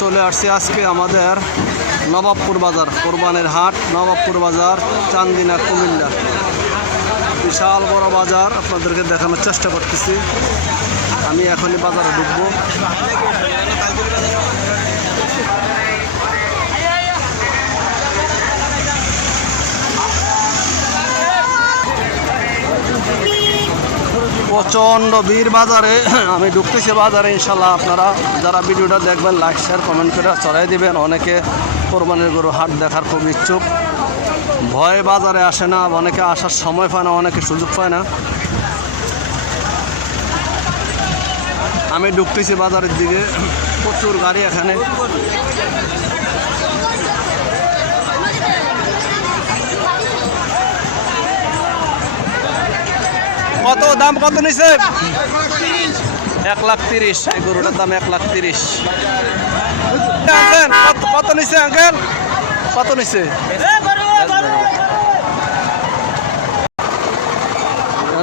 চলে আসছি আজকে আমাদের নবাবপুর বাজার, কোরবানের হাট, নবাবপুর বাজার, চান্দিনা, কুমিল্লা। বিশাল বড় বাজার, আপনাদেরকে দেখানোর চেষ্টা করতেছি। আমি এখনই বাজারে ঢুকবো। প্রচণ্ড বীর বাজারে। আমি ঢুকতেছি বাজারে, ইনশাল্লাহ আপনারা যারা ভিডিওটা দেখবেন লাইক শেয়ার কমেন্ট করে চড়াই দিবেন। অনেকে কোরবানির গরু হাট দেখার খুব ইচ্ছুক। ভয় বাজারে আসে না, অনেকে আসার সময় পায় না, অনেকে সুযোগ পায় না। আমি ঢুকতেছি বাজারের দিকে। প্রচুর গাড়ি এখানে। কত? দাম কত নিছে? এক লাখ তিরিশ। এই গরুটার দাম এক লাখ তিরিশ। কত নিছে আঙ্কেল? কত নিছে?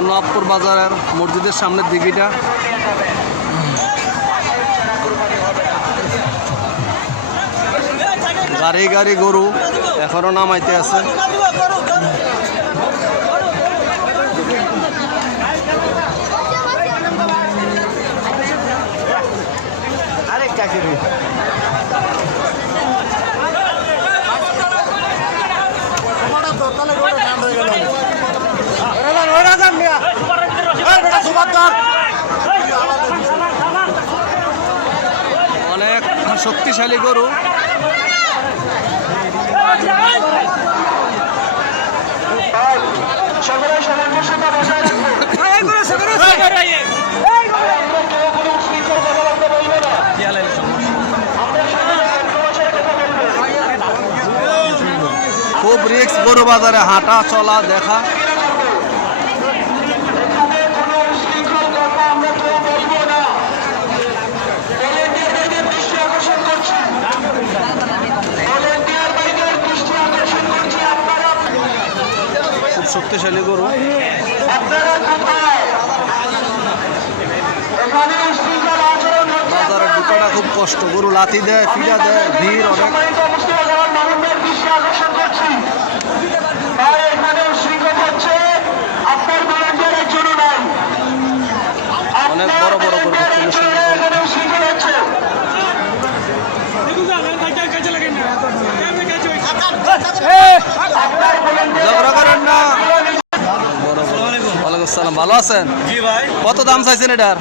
নবপুর বাজারের মসজিদের সামনের দিঘিটা। গাড়ি গাড়ি গরু এখনও নামাইতে আছে। অনেক শক্তিশালী গরু। রিক্স গরু বাজারে হাঁটা চলা দেখা। শক্তিশালী গরু। বাজারে ঢুকাটা খুব কষ্ট। গরু লাথি দেয়, ফিরা দেয়, ভিড় অনেক সম্মানিত মুসলিম জামাত মামুনদের দৃষ্টি আকর্ষণ করছি তাই এখানে শৃঙ্খল হচ্ছে আপনার ভলেন্টিয়ারের জন্য নাই অনেক বড় বড় গরু ঝগড়া করেন না। আসসালাম ভালো আছেন? জি ভাই। কত দাম চাইছেন এটার?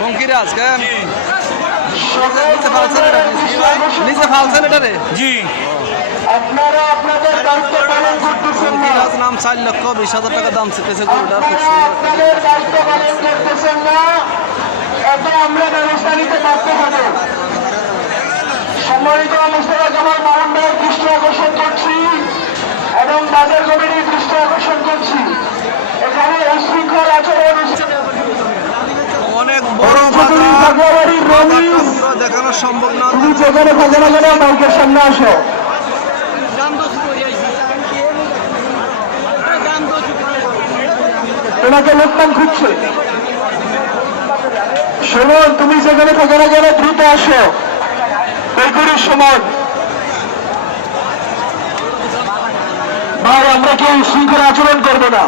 পঙ্কিরাজ কেন? নিচে ফালছেন এটা? নিচে ফালছেন এটা রে? জি। আপনারা আপনাদের দায়িত্ব পালন করতেছেন না। নাম চার লক্ষ বিশ হাজার টাকা দাম সুন্দর একটা আপনাদের দায়িত্ব পালন করতেছেন না। এতে আমরা ব্যবস্থা নিতে হব। সম্মানিত মুস্তফা জামাল মোহাম্মদ দৃষ্টি আকর্ষণ করছি এবং বাজার কমিটির দৃষ্টি আকর্ষণ করছি। এখানে উশৃঙ্খল আচরণ অনেক বড় বাজার। বাজারের বাজারটা দেখানো সম্ভব না। তুমি যেখানে না সামনে আসো। তোমাকে লোকমান খুঁজছে। শোনন তুমি যেখানে থাকে না কেন দ্রুত আসো। বেগুড়ির সময় ভাই আমরা কেউ শৃঙ্খলা আচরণ করব না।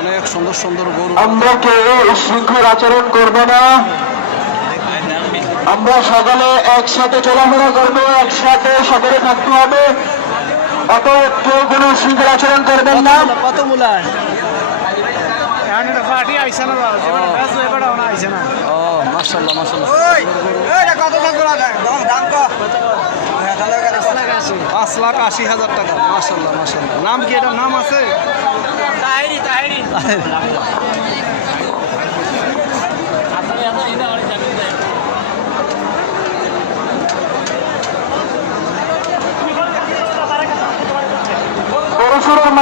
অনেক সুন্দর সুন্দর গরু। আমরা কেউ শৃঙ্খল আচরণ করব না। আমরা সকালে একসাথে চলাফেরা করব একসাথে সকলে থাকতে হবে। অতএব কেউ কোনো শৃঙ্খল আচরণ করবেন না। কত মূলায় পার্টি আইসা না আইসা না। ও মাশাল্লাহ মাশাল্লাহ পাঁচ লাখ আশি হাজার টাকা মাশাল্লাহ মাশাল্লাহ নাম কি এটার নাম আছে? তাহেরি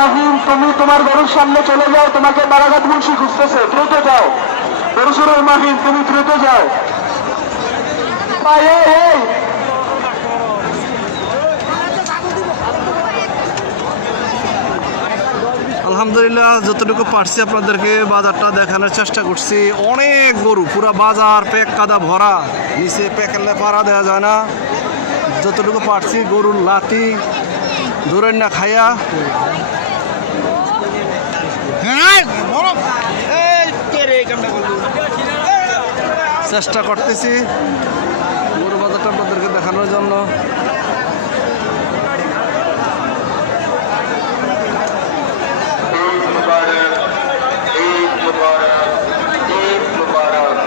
মাহিম তুমি তোমার গরুর সামনে চলে যাও, তোমাকে বারাঘাট মুন্সি খুঁজতেছে। দ্রুত যাও। পরশুরের মাহিম তুমি দ্রুত যাও। আলহামদুলিল্লাহ, যতটুকু পারছি আপনাদেরকে বাজারটা দেখানোর চেষ্টা করছি। অনেক গরু, পুরা বাজার প্যাক কাদা ভরা। নিচে পেকেলে পাড়া দেওয়া যায় না। যতটুকু পারছি গরুর লাতি ধরেন না খাইয়া চেষ্টা করতেছি। গরু বাজারটা আপনাদেরকে দেখানোর জন্য। ঈদ মুবারক